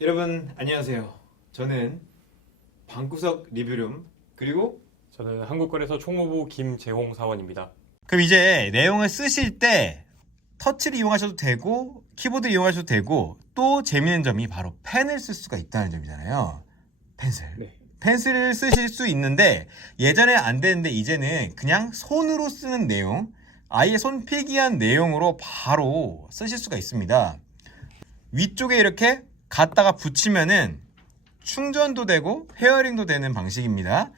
여러분 안녕하세요. 저는 방구석 리뷰룸 그리고 저는 한국거래소 총무부 김재홍 사원입니다. 그럼 이제 내용을 쓰실 때 터치를 이용하셔도 되고 키보드를 이용하셔도 되고 또 재미있는 점이 바로 펜을 쓸 수가 있다는 점이잖아요. 펜슬. 네. 펜슬을 쓰실 수 있는데 예전에 안 되는데 이제는 그냥 손으로 쓰는 내용 아예 손 필기한 내용으로 바로 쓰실 수가 있습니다. 위쪽에 이렇게 갖다가 붙이면은 충전도 되고 페어링도 되는 방식입니다.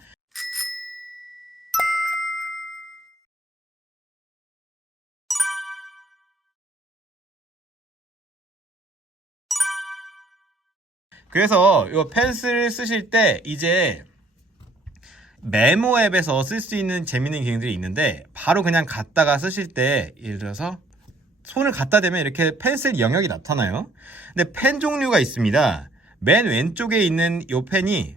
그래서 이 펜슬을 쓰실 때 이제 메모 앱에서 쓸 수 있는 재밌는 기능들이 있는데 바로 그냥 갖다가 쓰실 때 예를 들어서 손을 갖다 대면 이렇게 펜슬 영역이 나타나요. 근데 펜 종류가 있습니다. 맨 왼쪽에 있는 이 펜이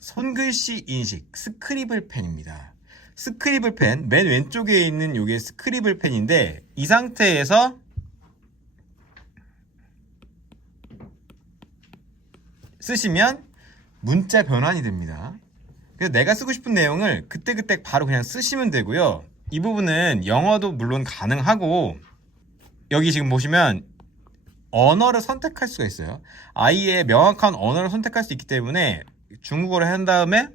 손글씨 인식 스크리블 펜입니다. 스크리블 펜, 맨 왼쪽에 있는 이게 스크리블 펜인데 이 상태에서 쓰시면 문자 변환이 됩니다. 그래서 내가 쓰고 싶은 내용을 그때그때 바로 그냥 쓰시면 되고요. 이 부분은 영어도 물론 가능하고 여기 지금 보시면 언어를 선택할 수가 있어요. 아이의 명확한 언어를 선택할 수 있기 때문에 중국어를 한 다음에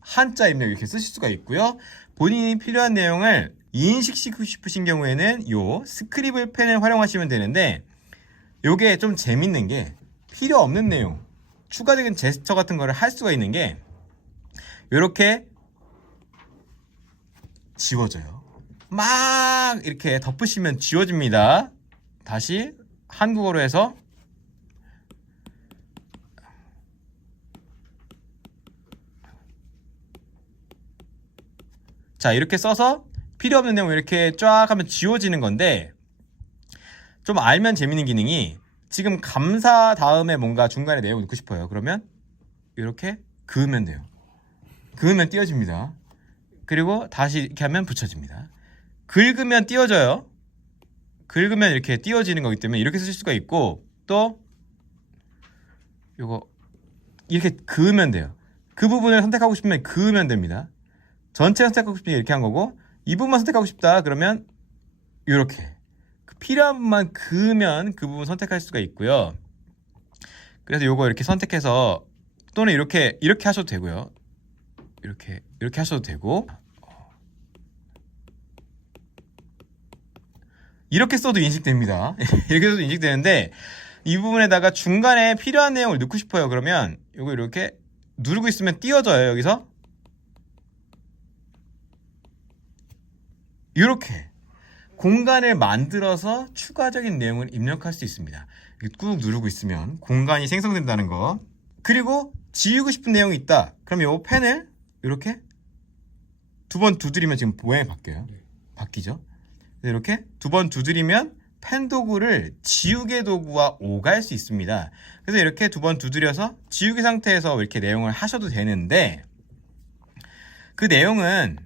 한자 입력 이렇게 쓰실 수가 있고요. 본인이 필요한 내용을 인식시키고 싶으신 경우에는 요 스크리블 펜을 활용하시면 되는데 요게 좀 재밌는 게 필요 없는 내용 추가적인 제스처 같은 거를 할 수가 있는 게 요렇게 지워져요 막 이렇게 덮으시면 지워집니다 다시 한국어로 해서 자 이렇게 써서 필요 없는 내용 이렇게 쫙 하면 지워지는 건데 좀 알면 재밌는 기능이 지금 감사 다음에 뭔가 중간에 내용 넣고 싶어요. 그러면 이렇게 그으면 돼요. 그으면 띄워집니다. 그리고 다시 이렇게 하면 붙여집니다. 긁으면 띄워져요. 긁으면 이렇게 띄워지는 거기 때문에 이렇게 쓸 수가 있고 또 요거 이렇게 그으면 돼요. 그 부분을 선택하고 싶으면 그으면 됩니다. 전체 선택하고 싶으면 이렇게 한 거고 이 부분만 선택하고 싶다 그러면 이렇게 그 필요한 부분만 그으면 그 부분 선택할 수가 있고요. 그래서 요거 이렇게 선택해서 또는 이렇게 이렇게 하셔도 되고요. 이렇게 이렇게 하셔도 되고 이렇게 써도 인식됩니다. 이렇게 써도 인식되는데 이 부분에다가 중간에 필요한 내용을 넣고 싶어요. 그러면 요거 이렇게 누르고 있으면 띄워져요. 여기서 이렇게 공간을 만들어서 추가적인 내용을 입력할 수 있습니다. 꾹 누르고 있으면 공간이 생성된다는 거. 그리고 지우고 싶은 내용이 있다. 그럼 이 펜을 이렇게 두 번 두드리면 지금 모양이 바뀌어요. 바뀌죠? 이렇게 두 번 두드리면 펜 도구를 지우개 도구와 오갈 수 있습니다. 그래서 이렇게 두 번 두드려서 지우개 상태에서 이렇게 내용을 하셔도 되는데 그 내용은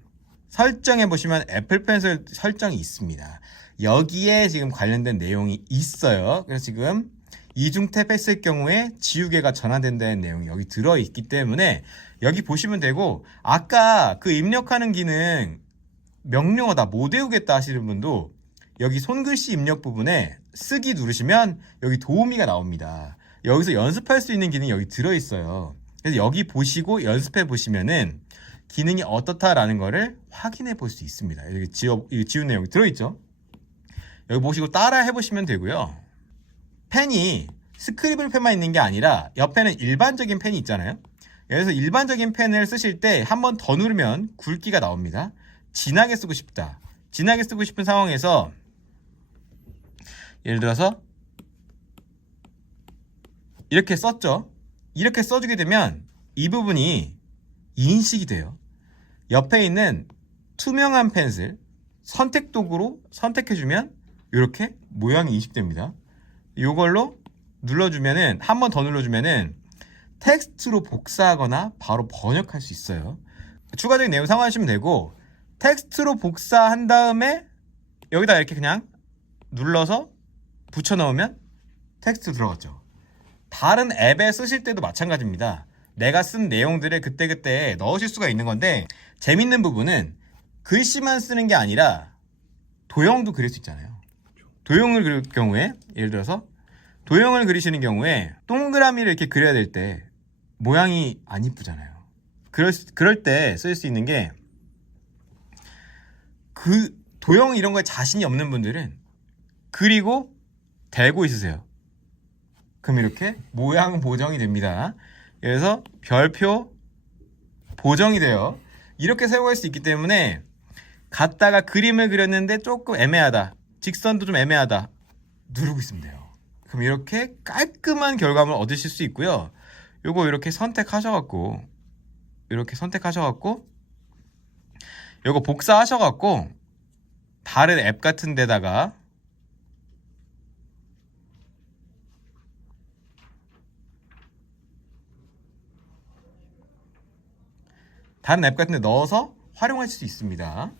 설정해 보시면 애플 펜슬 설정이 있습니다. 여기에 지금 관련된 내용이 있어요. 그래서 지금 이중 탭 했을 경우에 지우개가 전환된다는 내용이 여기 들어 있기 때문에 여기 보시면 되고 아까 그 입력하는 기능 명령어 다 못 외우겠다 하시는 분도 여기 손글씨 입력 부분에 쓰기 누르시면 여기 도우미가 나옵니다. 여기서 연습할 수 있는 기능이 여기 들어 있어요. 그래서 여기 보시고 연습해 보시면은 기능이 어떻다라는 거를 확인해 볼 수 있습니다. 여기 이 지운 내용이 들어있죠? 여기 보시고 따라 해보시면 되고요. 펜이 스크리블 펜만 있는 게 아니라 옆에는 일반적인 펜이 있잖아요. 여기서 일반적인 펜을 쓰실 때 한 번 더 누르면 굵기가 나옵니다. 진하게 쓰고 싶다. 진하게 쓰고 싶은 상황에서 예를 들어서 이렇게 썼죠. 이렇게 써주게 되면 이 부분이 인식이 돼요. 옆에 있는 투명한 펜슬 선택 도구로 선택해주면 이렇게 모양이 인식됩니다. 이걸로 눌러주면은 한 번 더 눌러주면은 텍스트로 복사하거나 바로 번역할 수 있어요. 추가적인 내용 상호하시면 되고 텍스트로 복사한 다음에 여기다 이렇게 그냥 눌러서 붙여 넣으면 텍스트 들어갔죠. 다른 앱에 쓰실 때도 마찬가지입니다. 내가 쓴 내용들을 그때그때 넣으실 수가 있는 건데 재밌는 부분은 글씨만 쓰는 게 아니라 도형도 그릴 수 있잖아요. 도형을 그릴 경우에 예를 들어서 도형을 그리시는 경우에 동그라미를 이렇게 그려야 될 때 모양이 안 이쁘잖아요. 그럴, 수- 그럴 때 쓸 수 있는 게 그 도형 이런 거에 자신이 없는 분들은 그리고 대고 있으세요. 그럼 이렇게 모양 보정이 됩니다. 그래서 별표 보정이 돼요. 이렇게 사용할 수 있기 때문에 갖다가 그림을 그렸는데 조금 애매하다. 직선도 좀 애매하다. 누르고 있으면 돼요. 그럼 이렇게 깔끔한 결과물 얻으실 수 있고요. 요거 이렇게 선택하셔갖고 이렇게 선택하셔갖고 요거 복사하셔갖고 다른 앱 같은 데다가 다른 앱 같은 데 넣어서 활용할 수 있습니다.